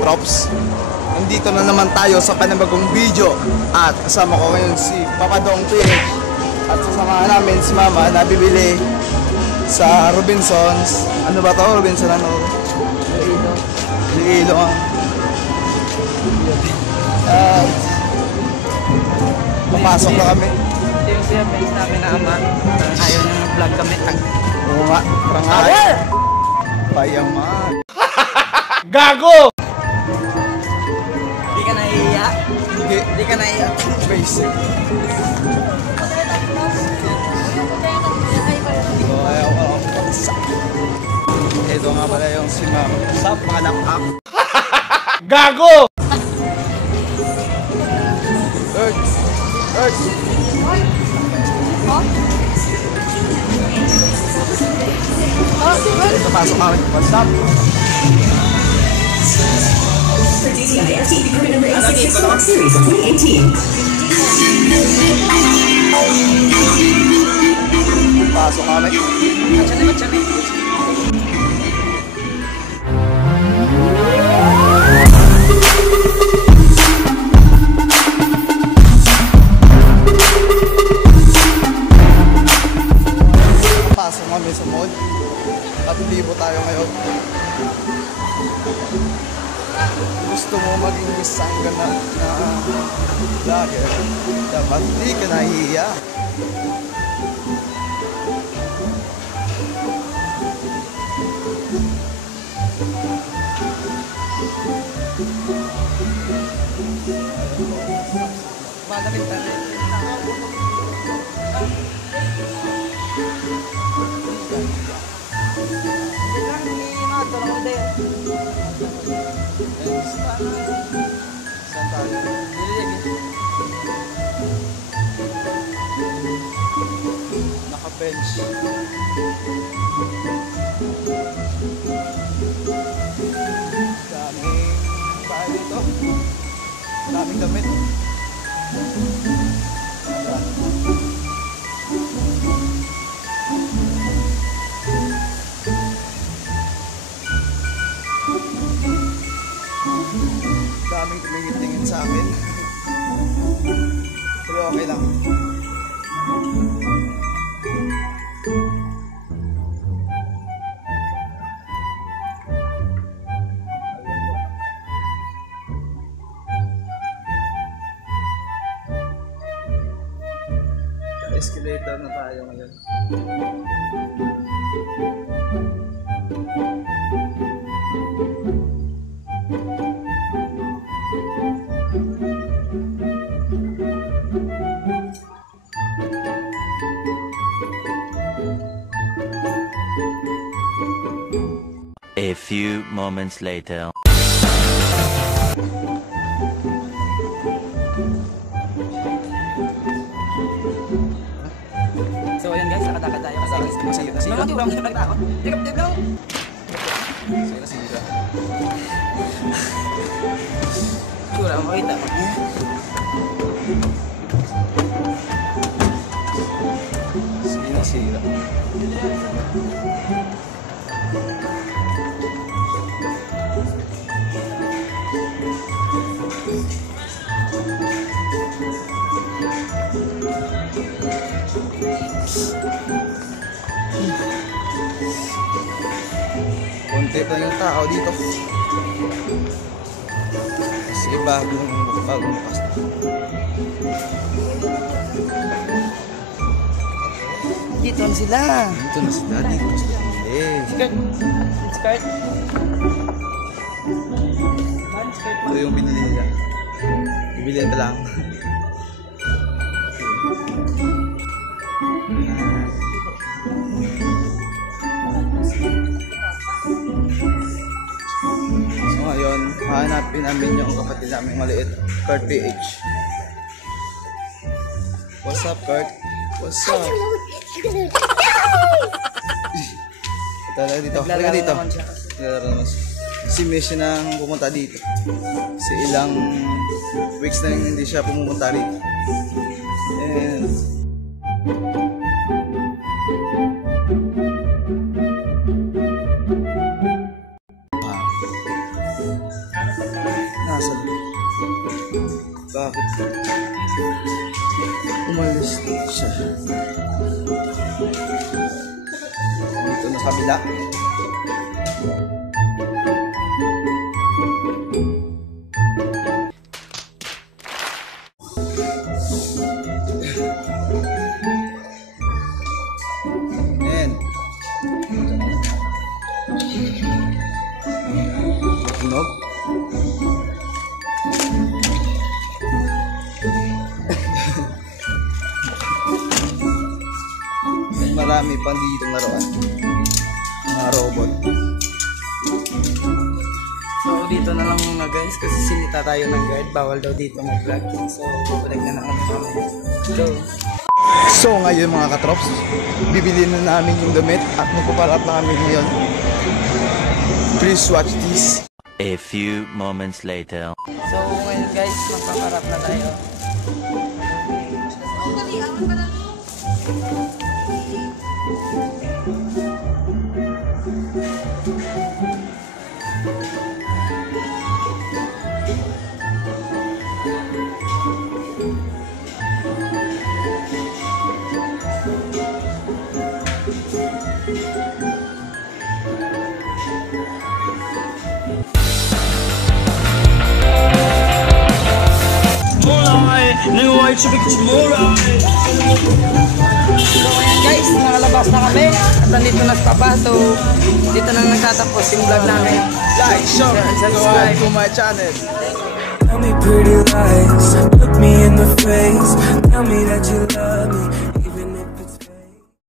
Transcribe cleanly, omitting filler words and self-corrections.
katrops. Nandito na naman tayo sa panibagong video. At kasama ko ngayon si Papa Dong PH. At sasamahan namin si Mama na bibili sa Robinsons. Ano ba to? Robinson ano? Iloilo. At papasok na kami. Ito yung siya-base namin na ama. Ayaw nang vlog kami. Oo nga, parang ayaw. Payaman. Gago! Hindi ka naiiya? Hindi ka naiiya? Basic. So, ayaw ko ako pagsak. Ito nga pala yung si Ma'am. Sa mga nakak. Gago! Earth! Earth! Ito pasok kami. What's up? For DTI FTP permit number 866 Box Series of 2018. Pasok kami. Matsyami. Pasok kami sa mall. At libo tayo ngayon. Gusto mo maging isang ganap na vlogger, dapat di ka nahihiya. Magamit ka rin. Saan tayo? Naka-bench. Daming bahay dito. Daming damit. Daming tumingin-tingin sa akin. Pero okay lang. Escalator na tayo ngayon. A few moments later. So ayun guys, nakadakad tayo kasi Nasira. Tikap lang. Sira. Sura, makita mo. Sira. Konti pa yung tao dito. Kasi bagong bukas. Dito na sila. Dito na sila. Skirt. Ito yung binili nila. Bibilihan na lang. So ngayon, hahanapin namin yung kapatid namin maliit, Kurt PH. What's up, Kurt? What's up? Talaga dito. Talaga dito. Si Messi nang pumunta dito. Kasi ilang weeks na hindi siya pumunta rito. And Umalis siya. Dito na sa kabila. Ayan. Tunog. Marami pang ditong laruan. Mga robot. So dito na lang muna guys kasi sinita tayo ng guard. Bawal daw dito mag-vlog. So babalik na kami. Go! So ngayon mga katrops, bibili na namin yung damit at magpapalat na kami ngayon. Please watch this. A few moments later. So ngayon guys, magpaparap na tayo. So ayan guys, nakalabas na kami at nandito na si Papa. So dito na nagtatapos yung vlog namin. Like, share, and subscribe to my channel. Tell me pretty lies, look me in the face, tell me that you love me.